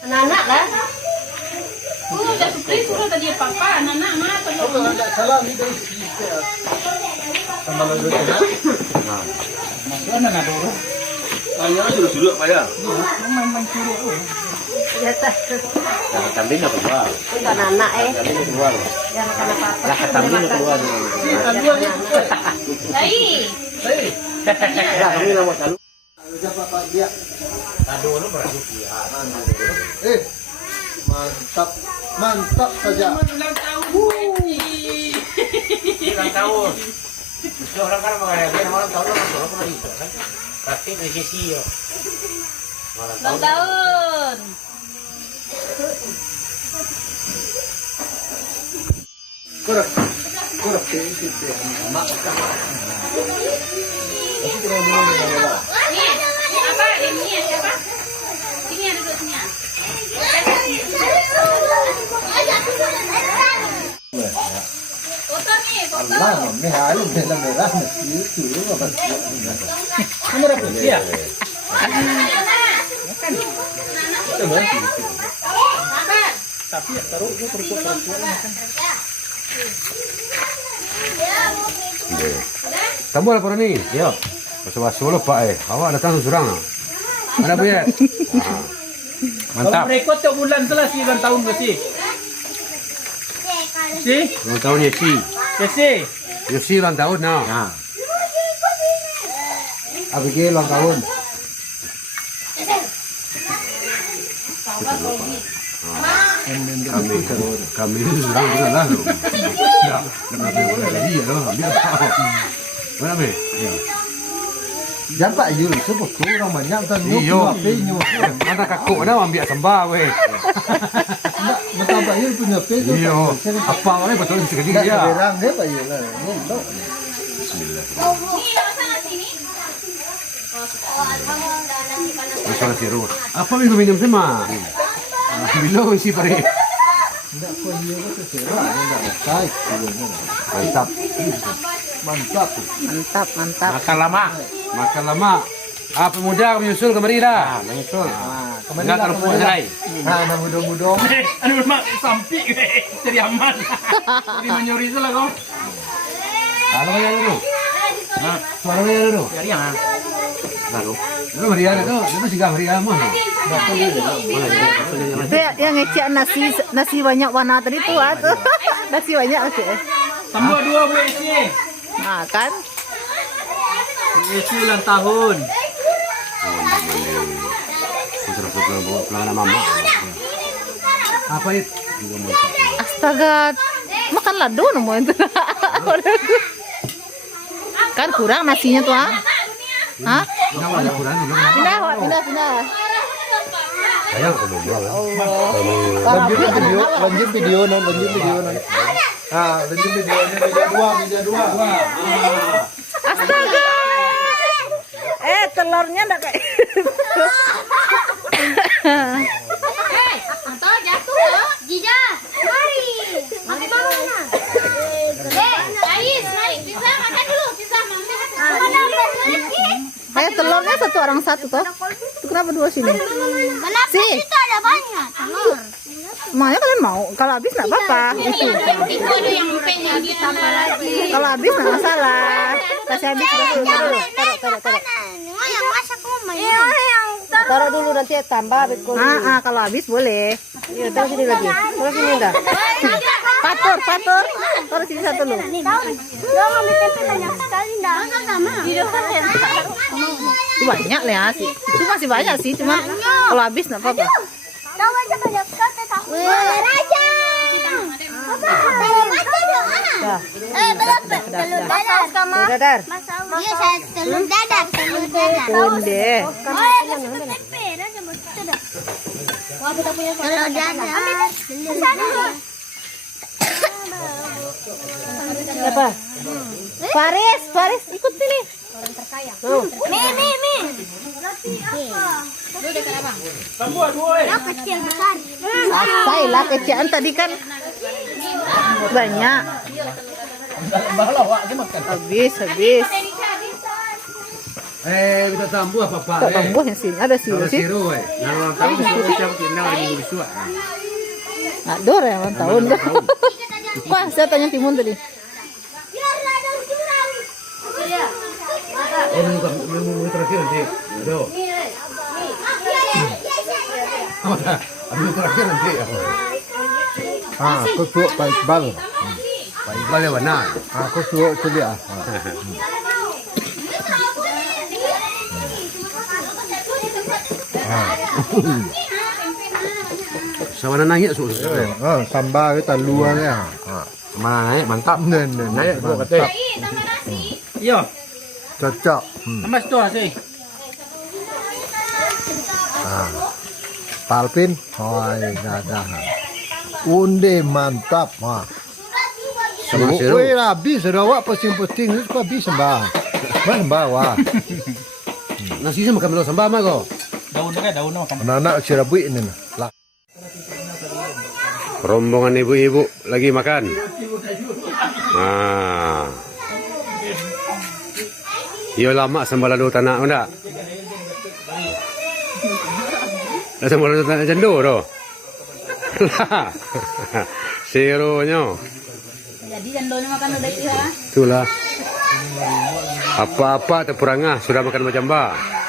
Anak-anak lah. Udah suruh tadi papa, anak-anak mah Oh, enggak salah ni dari sini. Sama lagi ya. Nah. Masuk anak dulu. Kayaknya sudah Pak ya. Main-main suruh. Ya tah. Nah, kambingnya keluar. Bukan anak Kambingnya keluar. Ya makan apa-apa. Lah, kambingnya keluar. Baik. Ya, kami nak buat lalu. Siapa Pak dia? Aduh, lu beradu ya. Mantap. Mantap saja. Ulang tahun. Ulang tahun. Mesti orang kan menghargai ulang tahun orang pernah itu kan. Praktik resesi yo. Ulang tahun. Kurang. Kurang itu. Mak. Nih, apa ini siapa? Sini ada duduknya. Foto nih, foto. Allah, merah merah itu apa? Kamera putih ya? Tapi ya taruh kerupuk Kamu lapor nih? Yo. Basuh-basuh lo Pak Awak datang surang. Mana Bu ya? Mantap. Kalau rekod tiap bulan telah sih ulang tahun ke sih? Si? Ulang tahun Yesi. Si? Yesi ulang tahun nah. Nah. Abigail ulang tahun. Kami surang bukan lah. Ya, lagi ya loh. Ambil apa? Mana be? Ya. Jangan Pak Yul, sebut orang banyak kan Iyo. penyu. Mana kakak mana ambil sembah weh. Mata Pak Yul punya penyu. Iyo. Apa mana betul sekali Enggak ya? berang deh Pak Yul lah. Ngendok. Masalah siru. Apa minggu minum semua? Bilo isi pare. Enggak Pak Yul itu serah, enggak baik. Mantap. Mantap. Mantap, mantap. Makan lama. Makan lama. Apa muda menyusul kemari dah? Menyusul. Kemana Enggak kalau punya cerai. Nah, mudah-mudahan. Aduh mak sampi cari aman. Jadi menyuri itu lah kau. Kalau yang dulu. Nah, suara yang dulu. Cari yang. Lalu. Itu meriah itu sih gak meriah mah. Itu yang ngecek nasi banyak warna tadi tuh tuh. Nasi banyak sih. Tambah 2 Bu Esi. Nah, kan? Esi ulang tahun. Putra-putra bawa pelanggan mama. Apa itu? Astaga, makan lado nemu itu. Kan kurang nasinya tuh, ah? Hah? Kenapa ada kurang dulu? Pindah, Wak, pindah. Sayang kalau jual. Lanjut video non. Ah, lanjut videonya media dua. Astaga. Telurnya enggak kayak. Atau jatuh loh, Jija. Mari. Mari mana? Ais, mari bisa makan dulu, bisa mama. Telurnya satu orang satu toh. Itu kenapa dua sini? Kenapa Sih. itu ada banyak telur? Makanya kalian mau. Kalau habis nggak apa-apa. Itu ada yang empeng yang ditambah lagi. Kalau habis nggak masalah. Kasih habis dulu. Taruh. Yang masak mama ya. Yang Taruh dulu nanti tambah. Kalau habis boleh. Iya, taruh sini lagi. Taruh sini enggak? Patur. Taruh sini satu lu. Jangan ambil tempe banyak sekali enggak. Sama. Di depan ya. Itu banyak lah ya sih. Itu masih banyak sih, cuma kalau habis nggak apa-apa. Tahu aja banyak sekali tahu. Raja. Telur aja doa. Berapa? Telur dadar sama. Dadar. Iya, saya telur dadar. Konde. Tempe, Raja mau sudah. Wah, kita punya telur dadar. Apa? Faris, ikut sini. Orang terkaya. Tuh. Mi. Roti apa? Lu dekat abang. Tambah 2. Yang kecil besar. Asai lah kecian tadi kan banyak. Bahala wak dia makan. Habis. Bisa kita tambuh apa-apa. Tak tambah yang sini. Ada sih. Kalau Sih. siru, Nah, ulang tahun suruh ucap tinang lagi minggu besok. Ada orang yang ulang tahun. Wah, saya tanya Timun tadi. Oh, minggu terakhir nanti. Aduh. Minggu terakhir nanti. Kau suruh Pak Iqbal. Pak Iqbal yang mana? Kau suruh tu dia. Sama nanya susu. Sambal kita luar ya. Naik, mantap. Nen. Naik dua kata. Iya, Cocok. tambah situ sih. Palpin. Hai, ada. Unde mantap. Sama siru. Woi, habis rawak pusing-pusing itu kok habis sembah. Sembah wah. Nasi sama makan sambal mah kau. Daun makan. Anak-anak sirabuit ini. Lah. Rombongan ibu-ibu lagi makan. Yo lama sambal lado tanah enggak? Dah sambal lado tanah jando doh. Seronyo. Jadi jandonya makan udah ya. Itulah. Apa-apa terperangah sudah makan macam bah.